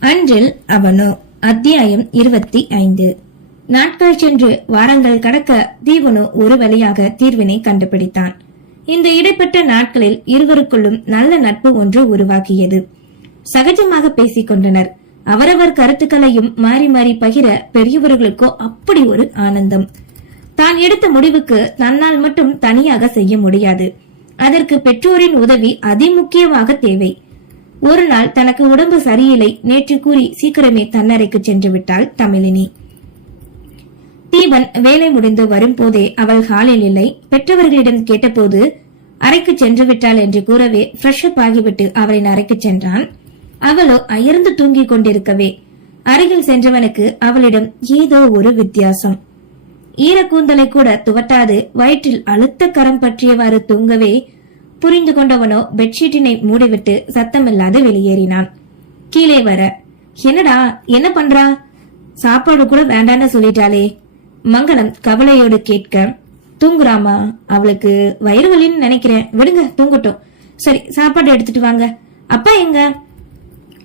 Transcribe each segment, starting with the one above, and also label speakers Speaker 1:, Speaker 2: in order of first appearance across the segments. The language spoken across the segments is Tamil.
Speaker 1: அன்றில் அவனோ அத்தியாயம் இருபத்தி ஐந்து. நாட்கள் சென்று வாரங்கள் கடக்க தீவனு ஒரு வழியாக தீர்வினை கண்டுபிடித்தான். இந்த இடைப்பட்ட நாட்களில் இருவருக்குள்ளும் நல்ல நட்பு ஒன்று உருவாகியது சகஜமாக பேசிக் கொண்டனர். அவரவர் கருத்துக்களையும் மாறி மாறி பகிர பெரியவர்களுக்கோ அப்படி ஒரு ஆனந்தம். தான் எடுத்த முடிவுக்கு தன்னால் மட்டும் தனியாக செய்ய முடியாது. அதற்கு பெற்றோரின் உதவி அதிமுக்கியமாக தேவை. ஒரு நாள் தனக்கு உடம்பு சரியில்லை. நேற்று கூறி சீக்கிரமே தன்னறைக்கு சென்று விட்டாள் தமிழினி. தீபன் வேலை முடிந்து வரும்போதே அவள் ஹாலில் இல்லை. பெற்றவர்களிடம் கேட்டபோது அறைக்கு சென்று விட்டாள் என்று கூறவே ஃப்ரெஷ் அப் ஆகிவிட்டு அவளின் அறைக்கு சென்றான். அவளோ அயர்ந்து தூங்கிக் கொண்டிருக்கவே அருகில் சென்றவனுக்கு அவளிடம் ஏதோ ஒரு வித்தியாசம். ஈரக்கூந்தலை கூட துவட்டாது வயிற்றில் அழுத்த கரம் பற்றியவாறு தூங்கவே புரிந்து கொண்டவனோ பெட்ஷீட்டினை மூடிவிட்டு சத்தமில்லாது வெளியேறினான். கீழே வர என்னடா என்ன பண்றா? சாப்பாடு கூட வேண்டான்னு சொல்லிட்டாளே. மங்களம் கவலையோடு கேட்க தூங்குறாமா அவளுக்கு வயிறு வலின்னு நினைக்கிறேன். விடுங்க தூங்கட்டும். சரி சாப்பாடு எடுத்துட்டு வாங்க. அப்பா எங்க?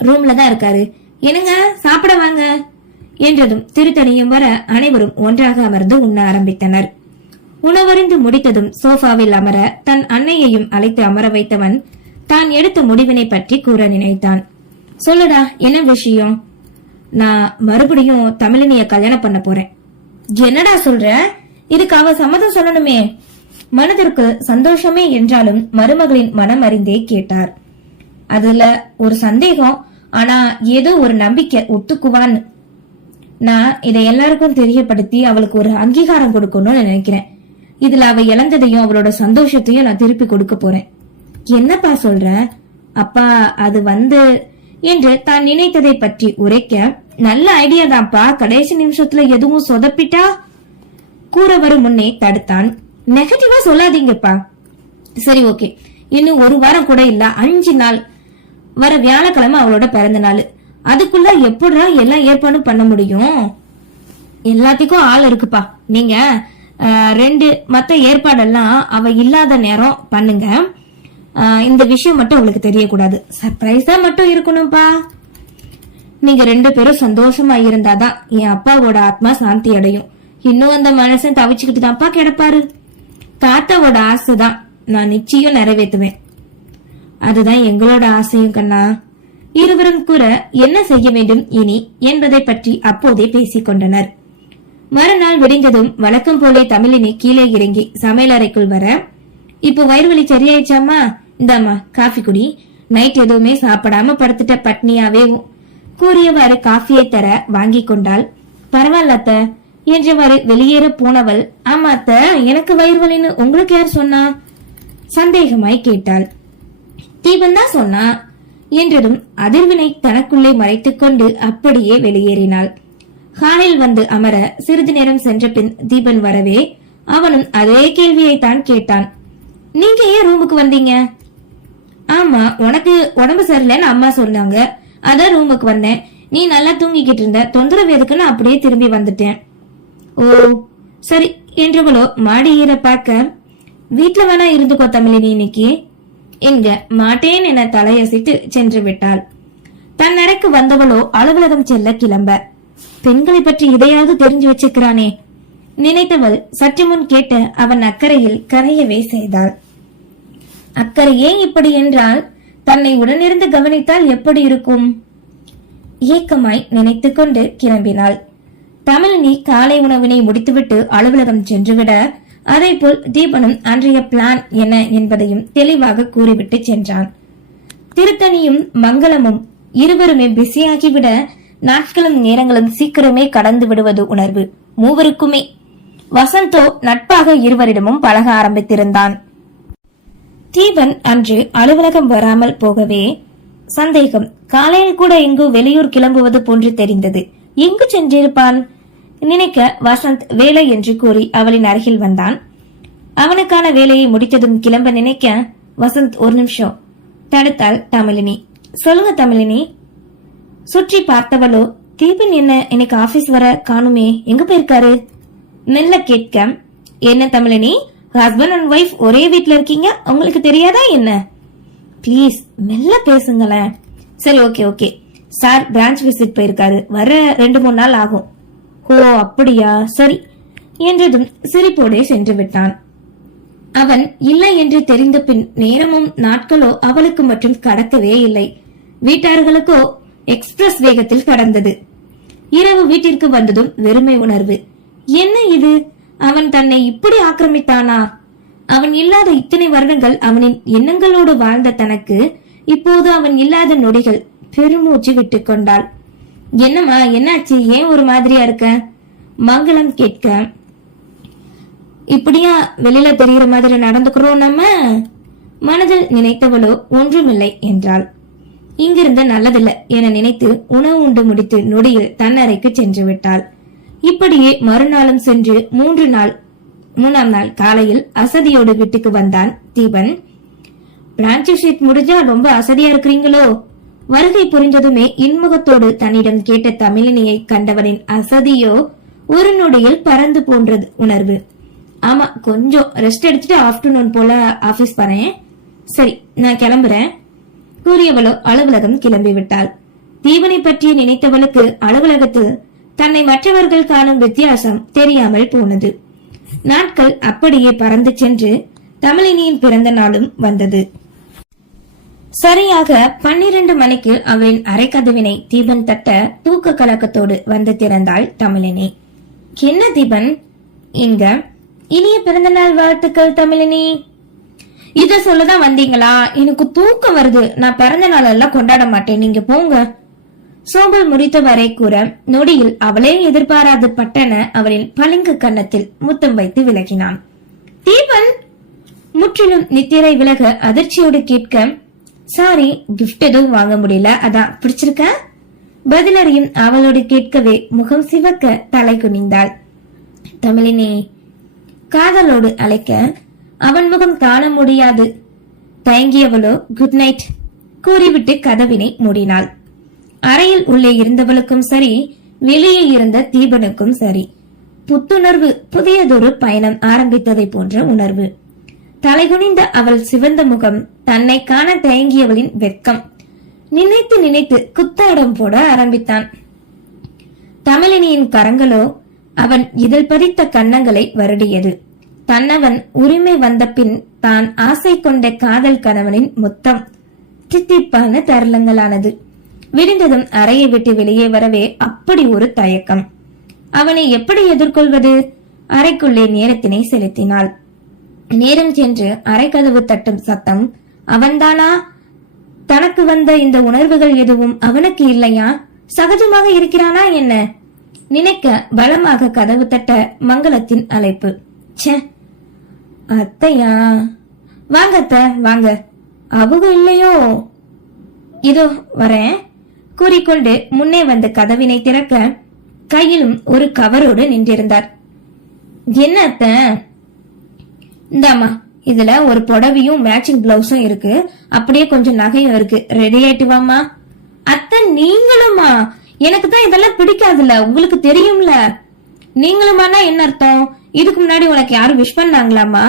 Speaker 1: ரூம்ல தான் இருக்காரு. என்னங்க சாப்பிட வாங்க. என்றதும் திருத்தணியும் வர அனைவரும் ஒன்றாக அமர்ந்து உண்ண ஆரம்பித்தனர். உணவறிந்து முடித்ததும் சோஃபாவில் அமர தன் அன்னையையும் அழைத்து அமர வைத்தவன் தான் எடுத்த முடிவினை பற்றி கூற நினைத்தான். சொல்லுடா என்ன விஷயம்? நான் மறுபடியும் தமிழினிய கல்யாணம் பண்ண போறேன். என்னடா சொல்ற? இதுக்கு அவ சம்மதம் சொல்லணுமே. மனதிற்கு சந்தோஷமே என்றாலும் மருமகளின் மனம் அறிந்தே கேட்டார். அதுல ஒரு சந்தேகம் ஆனா ஏதோ ஒரு நம்பிக்கை ஒத்துக்குவான்னு. நான் இதை எல்லாருக்கும் தெரியப்படுத்தி அவளுக்கு ஒரு அங்கீகாரம் கொடுக்கணும்னு நினைக்கிறேன். இதுல அவ இழந்ததையும் அவளோட சந்தோஷத்தையும் நான் திருப்பி கொடுக்க போறேன். என்னப்பா சொல்ற? அப்பா அது வந்து என்று தான் நினைத்ததை பற்றி உரைக்க நல்ல ஐடியா தான்ப்பா. கடைசி நிமிஷத்துல எதுவும் சொதப்பிட்டா? கூற வரும் முன்னே தடுத்தான். நெகட்டிவா சொல்லாதீங்கப்பா. சரி ஓகே இன்னும் ஒரு வாரம் கூட இல்ல. அஞ்சு நாள் வர வியாழக்கிழமை அவளோட பிறந்த நாள். அதுக்குள்ள எப்படிடா எல்லாம் ஏற்பாடும் பண்ண முடியும்? எல்லாத்துக்கும் ஆள் இருக்குப்பா. நீங்க ரெண்டு மத்த ஏற்பாடெல்லாம் அவ இல்லாத நேரம் பண்ணுங்க. இந்த விஷயம் மட்டும் அவளுக்கு தெரியக்கூடாது. சர்ப்ரைஸா மட்டும் இருக்கணும்ப்பா நீங்க ரெண்டு பேரும் சந்தோஷமா இருந்தாதான் என் அப்பாவோட ஆத்மா சாந்தி அடையும். இன்னும் அந்த மனுஷன் தவிச்சுக்கிட்டு தான்ப்பா கிடப்பாரு. தாத்தாவோட ஆசைதான் நான் நிச்சயம் நிறைவேற்றுவேன். அதுதான் எங்களோட ஆசையும் கண்ணா. இருவரும் கூற என்ன செய்ய வேண்டும் இனி என்பதை பற்றி அப்போதே பேசிக் கொண்டனர். மறுநாள் விடிந்ததும் வழக்கம் போலே தமிழினி கீழே இறங்கி சமையலறைக்குள் வர இப்போ வயிறு வலி சரியாயிடுச்சாமா இந்தாம்மா காஃபி குடி. நைட் எதுவுமே சாப்பிடாம படுத்துட்ட பட்னியாவே கூறியவாறு காஃபியை தர வாங்கி கொண்டாள். பரவாயில்ல அத்த என்றவாறு வெளியேற போனவள் ஆமா அத்த எனக்கு வயிறு வலின்னு உங்களுக்கு யார் சொன்னா? சந்தேகமாய் கேட்டாள். தீபன் தான் சொன்னா? என்றதும் அதிர்வினை தனக்குள்ளே மறைத்துக் கொண்டு அப்படியே வெளியேறினாள். ஹாலில் வந்து அமர சிறிது நேரம் சென்ற பின் தீபன் வரவே அவனும் அதே கேள்வியை தான் கேட்டான். நீங்க ஏன் ரூமுக்கு வந்தீங்க? ஆமா உனக்கு உடம்பு சரியில்லைன்னு அம்மா சொன்னாங்க. அதான் ரூமுக்கு வந்தேன். நீ நல்லா தூங்கிக்கிட்டு இருந்த. தொந்தரவு எதுக்குன்னு அப்படியே திரும்பி வந்துட்டேன். ஓ சரி என்றவளோ மாடி ஈர பார்க்க வீட்ல வேணா இருந்துக்கோ தமிழினி இன்னைக்கு. என்க மாட்டேன் என தலையசைத்து சென்று விட்டாள். தன் அறைக்கு வந்தவளோ அலுவலகம் செல்ல கிளம்ப. பெண்களை பற்றி இதையாவது தெரிஞ்சு வச்சிருக்கிறானே. நினைத்தவள் சற்று முன் கேட்ட அவன் அக்கறையில் கரையவே செய்தாள். அக்கறை ஏன் இப்படி என்றால் தன்னை உடனிருந்து கவனித்தால் எப்படி இருக்கும்? ஏக்கமாய் நினைத்து கொண்டு கிளம்பினாள். தமிழினி காலை உணவினை முடித்துவிட்டு அலுவலகம் சென்றுவிட அதேபோல் தீபனும் அன்றைய பிளான் என்ன என்பதையும் தெளிவாக கூறிவிட்டு சென்றான். திருத்தணியும் மங்களமும் இருவருமே பிஸியாகிவிட நாட்களும் நேரங்களும் சீக்கிரமே கடந்து விடுவது உணர்வு. மூவருக்குமே. வசந்தோ நட்பாக இருவரிடமும் பழக ஆரம்பித்திருந்தான். தீபன் அன்று அலுவலகம் வராமல் போகவே சந்தேகம். காலையில் கூட எங்கு வெளியூர் கிளம்புவது போன்று தெரிந்தது. எங்கு சென்றிருப்பான்? நினைக்க வசந்த் வேலை என்று கூறி அவளின் அருகில் வந்தான். அவனுக்கான வேலையை முடித்ததும் கிளம்ப நினைக்க வசந்த் ஒரு நிமிஷம் தடுத்தாள் தமிழினி. சொல்லுங்க தமிழினி சுற்றி பார்த்தவளோ தீபன் என்ன இன்னைக்கு ஆபீஸ் வர காணுமே எங்க போயிருக்காரு? மெல்ல கேட்க என்ன தமிழினி ஹஸ்பண்ட் அண்ட் ஒய்ஃப் ஒரே வீட்ல இருக்கீங்க உங்களுக்கு தெரியாதா என்ன? ப்ளீஸ் மெல்ல பேசுங்களேன். சரி okay okay sir branch visit போயிருக்காரு. வர ரெண்டு மூணு நாள் ஆகும். ஓ அப்படியா? சரி. என்றதும் சிரிப்போடே சென்று விட்டான். அவன் இல்லை என்று தெரிந்த பின் நேரமும் நாட்களோ அவளுக்கு மட்டும் கடக்கவே இல்லை. வீட்டார்களுக்கோ எக்ஸ்பிரஸ் வேகத்தில் கடந்தது. இரவு வீட்டிற்கு வந்ததும் வெறுமை உணர்வு. என்ன இது? அவன் தன்னை இப்படி ஆக்கிரமித்தானா? அவன் இல்லாத இத்தனை வருடங்கள் அவனின் எண்ணங்களோடு வாழ்ந்த தனக்கு இப்போது அவன் இல்லாத நொடிகள் பெருமூச்சு விட்டு கொண்டாள். என்னம்மா என்னாச்சு? ஏன் ஒரு மாதிரியா இருக்க? மங்களம் கேட்க. இப்படியா வெளியில தெரிகிற மாதிரி நடந்துக்கிறோம் நம்ம? மனதில் நினைத்தவளோ ஒன்றுமில்லை என்றாள். இங்கிருந்து நல்லதில்ல என நினைத்து உணவு உண்டு முடித்து நொடியில் தன்னறைக்கு சென்று விட்டாள். இப்படியே மறுநாளும் சென்று மூன்று நாள் மூணாம் நாள் காலையில் அசதியோடு வீட்டுக்கு வந்தான் தீபன். பிரான்ச் ஷீட் முடிஞ்சா ரொம்ப அசதியா இருக்கிறீங்களோ? வருகை புரிந்ததுமே இன்முகத்தோடு தன்னிடம் கேட்ட தமிழினியை கண்டவனின் அசதியோ ஒரு நொடியில் பறந்து போன்றது உணர்வு. ஆமா கொஞ்சம் ரெஸ்ட் எடுத்துட்டு ஆஃப்டர்நூன் போல ஆபீஸ் வரேன் சரி நான் கிளம்புறேன். கூறியவளோ அலுவலகம் கிளம்பிவிட்டாள். தீபனை பற்றி நினைத்தவளுக்கு அலுவலகத்தில் தன்னை மற்றவர்கள் காணும் வித்தியாசம் தெரியாமல் போனது. நாட்கள் அப்படியே பறந்து சென்று தமிழினியின் பிறந்த நாளும் வந்தது. சரியாக பன்னிரண்டு மணிக்கு அவளின் அரைக்கதவினை தீபன் தட்ட தூக்க கலக்கத்தோடு வந்து திறந்தாள் தமிழினி. என்ன தீபன்? இங்க. இனிய பிறந்தநாள் வாழ்த்துக்கள் தமிழினி. இத சொல்லதான் வந்தீங்களா? எனக்கு தூக்கம் வருது. நான் பிறந்த நாள் எல்லாம் கொண்டாட மாட்டேன். நீங்க போங்க. சோம்பல் முடித்தவரை கூற நொடியில் அவளே எதிர்பாராத பட்டன அவளின் பளிங்கு கன்னத்தில் முத்தம் வைத்து விலகினான். தீபன்! முற்றிலும் நித்திரை விலக அதிர்ச்சியோடு கேட்க சாரி கிஃப்ட் எதுவும் வாங்க முடியல. அதான் பிடிச்சிருக்க? பதிலறியும் அவளோடு கேட்கவே முகம் சிவக்க தலை குனிந்தாள். தமிழினி காதலோடு அழைக்க அவன் முகம் காண முடியாது. தயங்கியவளோ குட் நைட் கூறிவிட்டு கதவினை மூடினாள். அறையில் உள்ளே இருந்தவளுக்கும் சரி வெளியே இருந்த தீபனுக்கும் சரி. புத்துணர்வு புதியதொரு பயணம் ஆரம்பித்ததை போன்ற உணர்வு. தலைகுனிந்த அவள் சிவந்த முகம் தன்னை காண தயங்கியவளின் வெட்கம். நினைத்து நினைத்து குத்தாடம் போட ஆரம்பித்தான். தமிழினியின் கரங்களோ அவன் இதழ் பதித்த கன்னங்களை வருடியது. தன்னவன் உரிமை வந்த பின் தான் ஆசை கொண்ட காதல் கணவனின் மொத்தம் தித்திப்பான தருளங்களானது விடிந்ததும் அறையை விட்டு வெளியே வரவே அப்படி ஒரு தயக்கம். அவனை எப்படி எதிர்கொள்வது? அறைக்குள்ளே நேரத்தினை செலுத்தினாள். நேரம் சென்று அரைக்கதவு தட்டும் சத்தம் அவன்தானா? தனக்கு வந்த இந்த உணர்வுகள் எதுவும் அவனுக்கு இல்லையா? சகஜமாக இருக்கிறானா என்ன? நினைக்க பலமாக கதவு தட்ட மங்களத்தின் அழைப்பு. ச்சே! அத்தையா? வாங்க அத்தை வாங்க. அவங்க இல்லையோ? இதோ வரேன். கூறிக்கொண்டு முன்னே வந்த கதவினை திறக்க கையிலும் ஒரு கவரோடு நின்றிருந்தார். என்ன அத்தை? இந்தாம்மா இதுல ஒரு புடவையும் மேட்சிங் பிளவுஸும் இருக்கு. அப்படியே கொஞ்சம் நகையும் இருக்கு. ரெடி ஆயிட்டுவாமா அத்த அத்தை நீங்களுமா எனக்கு தான் இதெல்லாம் பிடிக்காதுல்ல. உங்களுக்கு தெரியும்ல. நீங்களுமானா என்ன அர்த்தம்? இதுக்கு முன்னாடி உனக்கு யாரும் விஷ் பண்ணாங்களாமா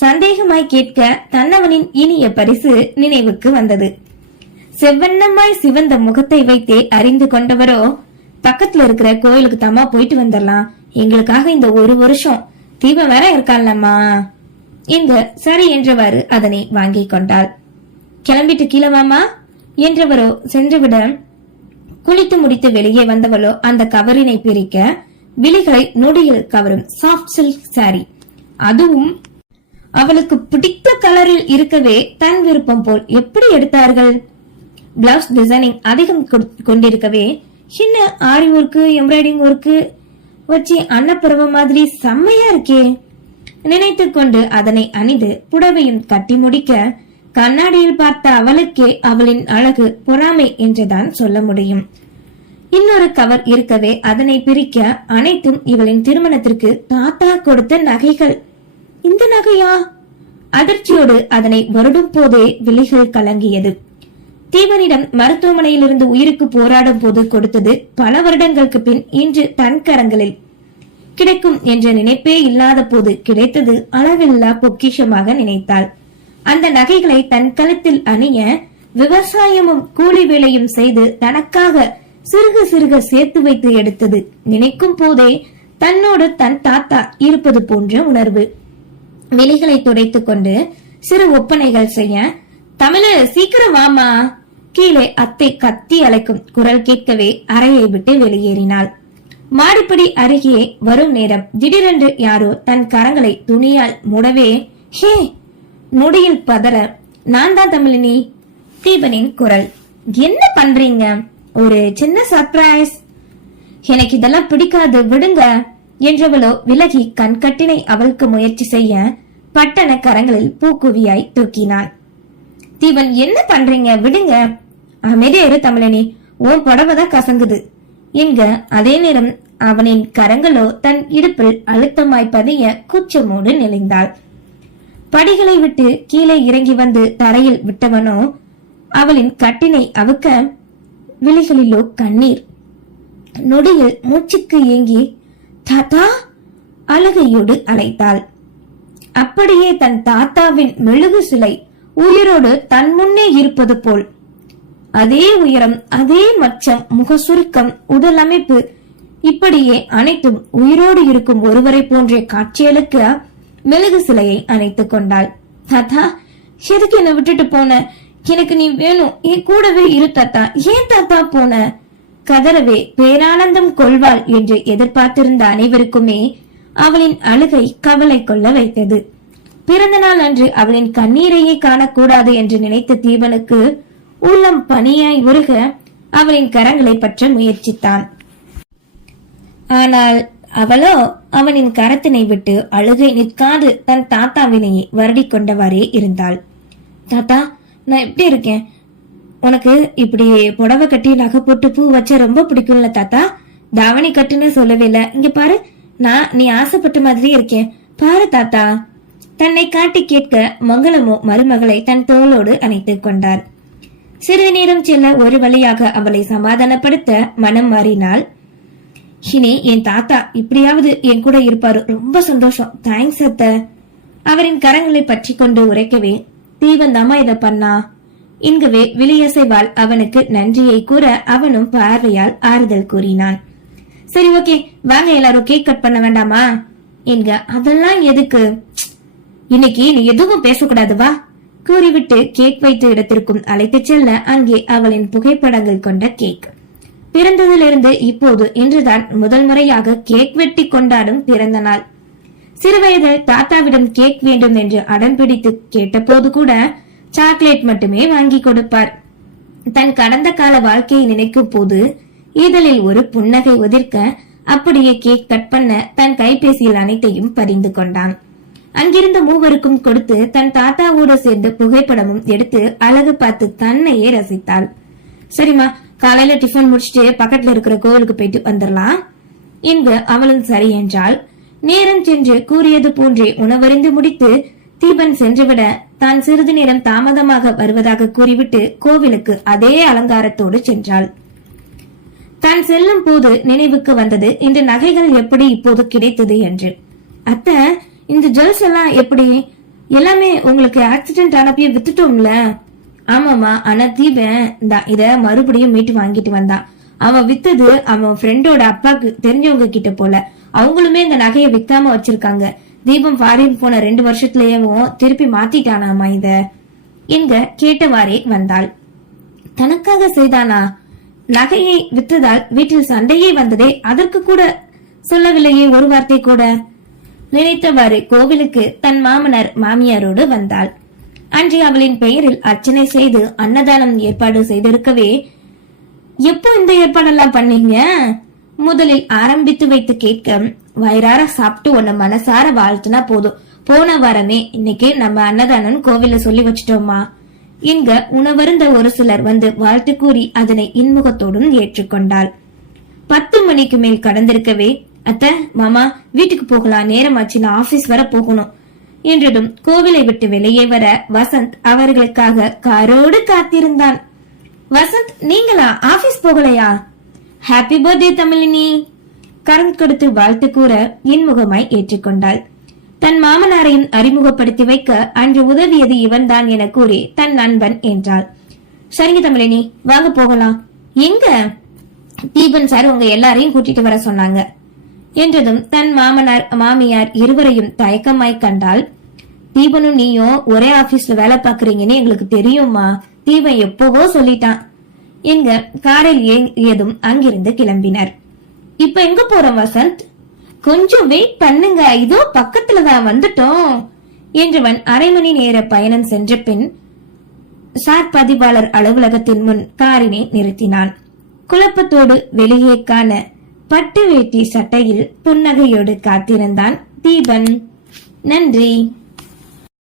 Speaker 1: சந்தேகமாய் கேட்க தன்னவனின் இனிய பரிசு நினைவுக்கு வந்தது. செவ்வண்ணமாய் சிவந்த முகத்தை வைத்தே அறிந்து கொண்டவரோ பக்கத்துல இருக்கிற கோயிலுக்கு தாமா போயிட்டு வந்துடலாம் எங்களுக்காக இந்த ஒரு வருஷம் தீபம் வேற இருக்கான்லம்மா இந்த சரி என்றவாறு அதனை வாங்கி கொண்டாள். கிளம்பிட்டு கீழே வாமா என்றவரோ சென்றுவிட குளித்து முடித்து வெளியே வந்தவளோ அந்த கவரினை பிரிக்க விழிகளை நொடியில் கவரும் சாஃப்ட் சில்க் சாரி அதுவும் அவளுக்கு பிடித்த கலரில் இருக்கவே தன் விருப்பம் போல் எப்படி எடுத்தார்கள்? பிளவுஸ் டிசைனிங் அதிகம் கொண்டிருக்கவே சின்ன ஆரி ஒர்க்கு எம்ப்ராய்டிங் ஒர்க்கு வச்சு அன்னப்பறவை மாதிரி செம்மையா இருக்கே. நினைத்து கொண்டு அதனை அணிந்து புடவையும் கட்டி முடிக்க கண்ணாடியில் பார்த்த அவளுக்கே அவளின் அழகு பொறாமை என்றுதான் சொல்ல முடியும். இன்னொரு கவர் இருக்கவே அதனை பிரிக்க அனைத்தும் இவளின் திருமணத்திற்கு தாத்தா கொடுத்த நகைகள். இந்த நகையா? அதிர்ச்சியோடு அதனை வருடும் போதே விழிகள் கலங்கியது. தீவனிடம் மருத்துவமனையிலிருந்து உயிருக்கு போராடும் போது கொடுத்தது பல வருடங்களுக்கு பின் இன்று தன் கரங்களில். கிடைக்கும் என்ற நினைப்பே இல்லாத போது கிடைத்தது அளவில்லா பொக்கிஷமாக நினைத்தாள். அந்த நகைகளை தன் கழுத்தில் அணிய விவசாயமும் கூலி வேலையும் செய்து தனக்காக சிறுக சிறுக சேர்த்து வைத்து எடுத்தது. நினைக்கும் போதே தன்னோடு தன் தாத்தா இருப்பது போன்ற உணர்வு. வெளிகளை துடைத்துக் கொண்டு சிறு ஒப்பனைகள் செய்ய தமிழ சீக்கிரம் வாமா கீழே அத்தை கத்தி அழைக்கும் குரல் கேட்கவே அறையை விட்டு வெளியேறினாள். மாடிப்படி அருகே வரும் நேரம். திடீரென்று யாரோ தன் கரங்களை துணியால் மூடவே ஹே நொடியில் பதற. நான் தான் தமிழினி. தீபனின் குரல் என்ன பண்றீங்க? ஒரு சின்ன சர்ப்ரைஸ் எனக்கு இதெல்லாம் பிடிக்காது விடுங்க என்றவளோ விலகி கண்கட்டினை அவளுக்கு முயற்சி செய்ய பட்டண கரங்களில் பூக்குவியாய் தூக்கினான் தீவன் என்ன பண்றீங்க? விடுங்க. அமைதியா இரு தமிழனி. உன் புடவைதான் கசங்குது. இங்க அதே நேரம் அவனின் கரங்களோ தன் இடுப்பில் அழுத்தமாய் பதிய கூச்சமோடு நெளிந்தாள். படிகளை விட்டு கீழே இறங்கி வந்து தரையில் விட்டவனோ அவளின் கட்டினை அவுக்க விழிகளிலோ கண்ணீர். நொடியில் மூச்சுக்கு ஏங்கி தாத்தா! அழுகையோடு அழைத்தாள். அப்படியே தன் தாத்தாவின் மெழுகு சிலை உயிரோடு தன் முன்னே இருப்பது போல். அதே உயரம் அதே மச்சம் முக சுருக்கம் உடல் அமைப்பு இப்படியே அனைத்தும் உயிரோடு இருக்கும் ஒருவரை போன்ற காட்சியலுக்கு மெழுகு சிலையை அணைத்துக் கொண்டாள். தாத்தா எதுக்கு என்ன விட்டுட்டு போன? எனக்கு நீ வேணும். என் கூடவே இரு தாத்தா. ஏன் தாத்தா போன? கதறவே பேரானந்தம் கொள்வாள் என்று எதிர்பார்த்திருந்த அனைவருக்குமே அவளின் அழுகை கவலை கொள்ள வைத்தது. பிறந்த நாள் அன்று அவளின் கண்ணீரையே காணக்கூடாது என்று நினைத்த தீபனுக்கு உள்ளம் பனியாய் உருக அவளின் கரங்களை பற்ற முயற்சித்தான். ஆனால் அவளோ அவனின் கரத்தினை விட்டு அழுகை நிற்காது தன் தாத்தாவினையே வருடிக் கொண்டவாறே இருந்தாள். தாத்தா நான் எப்படி இருக்கேன்? உனக்கு இப்படி புடவை கட்டி நகை போட்டு பூ வச்ச ரொம்ப பிடிக்கும்ல தாத்தா. தாவணி கட்டுன்னு சொல்லவே இல்ல. இங்க பாரு நான் நீ ஆசைப்பட்ட மாதிரி இருக்கேன். பாரு தாத்தா. தன்னை காட்டி கேட்க மங்களமோ மருமகளை தன் தோளோடு அணைத்துக் கொண்டார். சிறிது நேரம் செல்ல ஒரு வழியாக அவளை சமாதானப்படுத்த மனம் மாறினாள். இனி என் தாத்தா இப்படியாவது என் கூட இருப்பாரு. ரொம்ப சந்தோஷம். தேங்க்ஸ் அத்த. அவரின் கரங்களை பற்றி கொண்டு உரைக்கவே தீவந்தாமா இத பண்ணா? இங்கவே விழியசைவால் அவனுக்கு நன்றியை கூற அவனும் பார்வையால் ஆறுதல் கூறினான். சரி ஓகே வாங்க எல்லாரும் கேக் கட் பண்ண வேண்டாமா? என்க அதெல்லாம் எதுக்கு? இன்னைக்கு நீ எதுவும் பேசக்கூடாது வா. கூறிவிட்டு கேக் வைத்த இடத்திற்கும் அழைத்துச் செல்ல அங்கே அவளின் புகைப்படங்கள் கொண்ட கேக் பிறந்ததிலிருந்து இப்போது இன்றுதான் முதல் முறையாக கேக் வெட்டி கொண்டாடும் பிறந்த நாள். சிறுவயதில் தாத்தாவிடம் கேக் வேண்டும் என்று அடம் பிடித்து கேட்டபோது கூட சாக்லேட் மட்டுமே வாங்கி கொடுப்பார். தன் கடந்த கால வாழ்க்கையை நினைக்கும் போது இதழில் ஒரு புன்னகை உதிர்க்க அப்படியே கேக் கட் பண்ண தன் கைபேசியில் அனைத்தையும் பறிந்து கொண்டான். அங்கிருந்த மூவருக்கும் கொடுத்து தன் தாத்தாவோடு சேர்ந்து புகைப்படமும் எடுத்து அழகு பார்த்து தன்னையே ரசித்தாள். சரிம்மா காலையில டிஃபன் முடிச்சிட்டு பக்கத்துல இருக்கிற கோவிலுக்கு போயிட்டு வந்துடலாம் இங்கு அவளும் சரி என்றாள். நேரம் சென்று கூறியது போன்றே உணவறிந்து முடித்து தீபன் சென்றுவிட தான் சிறிது நேரம் தாமதமாக வருவதாக கூறிவிட்டு கோவிலுக்கு அதே அலங்காரத்தோடு சென்றாள். தான் செல்லும் போது நினைவுக்கு வந்தது இந்த நகைகள் எப்படி இப்போது கிடைத்தது என்று. அத்தை இந்த ஜுவல்ஸ் எல்லாம் எப்படி? எல்லாமே உங்களுக்கு ஆக்சிடென்ட் ஆனப்பயே வித்துட்டோம்ல. ஆமாமா ஆனா தீபன் தான் இத மறுபடியும் மீட்டு வாங்கிட்டு வந்தான். அவன் வித்தது அவன் ஃப்ரெண்டோட அப்பாக்கு தெரிஞ்சவங்க கிட்ட போல. அவங்களுமே இந்த நகையை விற்காம வச்சிருக்காங்க. தீபம் ஃபாரின் போன ரெண்டு வருஷத்துலயேவும் திருப்பி மாத்திட்டானாமா இத? என்க கேட்டவாறே வந்தாள். தனக்காக செய்தானா? நகையை விற்றதால் வீட்டில் சண்டையே வந்ததே அதற்கு கூட சொல்லவில்லையே ஒரு வார்த்தை கூட. நினைத்தவாறு கோவிலுக்கு தன் மாமனார் மாமியாரோடு வந்தாள். அன்று அவளின் பெயரில் அர்ச்சனை செய்து அன்னதானம் ஏற்பாடு செய்திருக்கவே எப்போ இந்த ஏற்பாடெல்லாம் பண்ணீங்க? முதலில் ஆரம்பித்து வைத்து கேட்க வயிறார சாப்பிட்டு உன்னை மனசார வாழ்த்துனா போதும். போன வாரமே இன்னைக்கு நம்ம அன்னதானம் கோவில சொல்லி வச்சிட்டோமா? இங்க உணவருந்த ஒரு சிலர் வந்து வாழ்த்து கூறி அதனை இன்முகத்தோடும் ஏற்றுக்கொண்டாள். பத்து மணிக்கு மேல் கடந்திருக்கவே அத்த மாமா வீட்டுக்கு போகலாம் நேரமாச்சு நான் ஆபீஸ் வர போகணும் என்றதும் கோவிலை விட்டு வெளியே வர வசந்த் அவர்களுக்காக காரோடு காத்திருந்தான். வசந்த் நீங்களா? ஆபீஸ் போகலையா? ஹாப்பி பர்த்டே தமிழினி கரம் கொடுத்து வாழ்த்து கூற இன்முகமாய் ஏற்றுக்கொண்டாள். தன் மாமனாரையும் அறிமுகப்படுத்தி வைக்க அன்று உதவியது இவன் தான் என கூறி தன் நண்பன் என்றாள். சரிங்க தமிழினி வாங்க போகலாம். எங்க? தீபன் சார் உங்க எல்லாரையும் கூட்டிட்டு வர சொன்னாங்க. என்றதும் தன் மாமனார் மாமியார் இருவரையும் தயக்கமாய் கண்டால் தீபனும் நீயும் ஒரே ஆபீஸ்ல வேலை பாக்குறீங்கன்னு எங்களுக்கு தெரியுமா தீபன் எப்பவோ சொல்லிட்டான். என்க காரில் ஏறியதும் அங்கிருந்து கிளம்பினர். இப்ப எங்க போறோம் வசந்த்? கொஞ்சம் வெயிட் பண்ணுங்க. இதோ பக்கத்துல தான் வந்துட்டோம். என்றவன் அரை மணி நேர பயணம் சென்ற பின் சார் பதிவாளர் அலுவலகத்தின் முன் காரினை நிறுத்தினான். குழப்பத்தோடு வெளியே காண பட்டு வேட்டி சட்டையில் புன்னகையோடு காத்திருந்தான் தீபன். நன்றி.